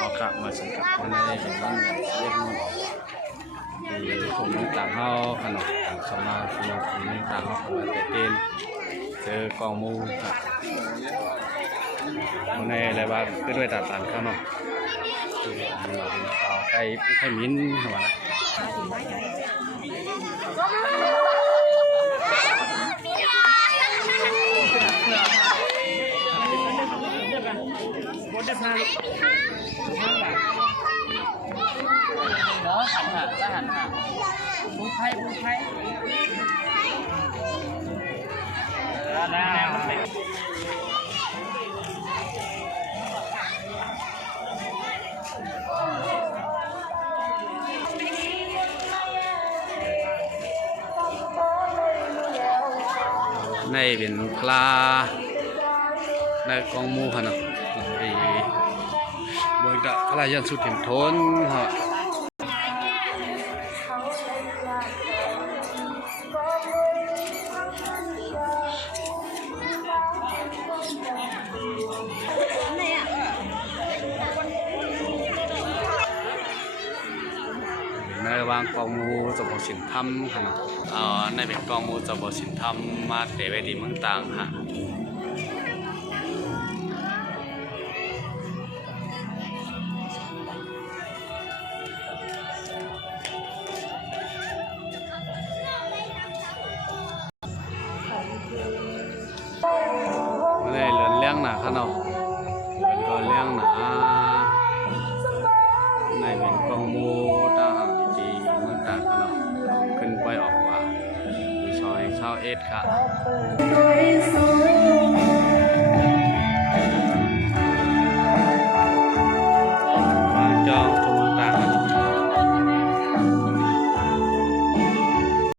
ก็กลับมาสังกัดคนในเป็นวันเรียนที่ผมต่างเฮาขนมต่างสมาชิกผมต่างเฮาคนละเต้นเจอกองมูคนในอะไรบ้างก็ด้วยต่างๆข้างนอกเราเป็นชาวไทยไม่ค่อยมิ้นหัวนะเนาะหันหาจะหันหาผู้ไทยในเป็นปลาในกองมูขนาดไอ้บริการอะไรยันสุดเข็มทนฮะในวางกองมูจบสินธรรมขนาดในเป็นกองมูจบสินธรรมมาเตะไปที่เมืองต่างฮะไม่ได้เลื่อนเลี้ยงหนาขนาดเลื่อนเลี้ยงหนาในเป็นกองมูต่างที่เมืองต่างขนาดขึ้นไปออกว่าซอยชาวเอ็ดค่ะ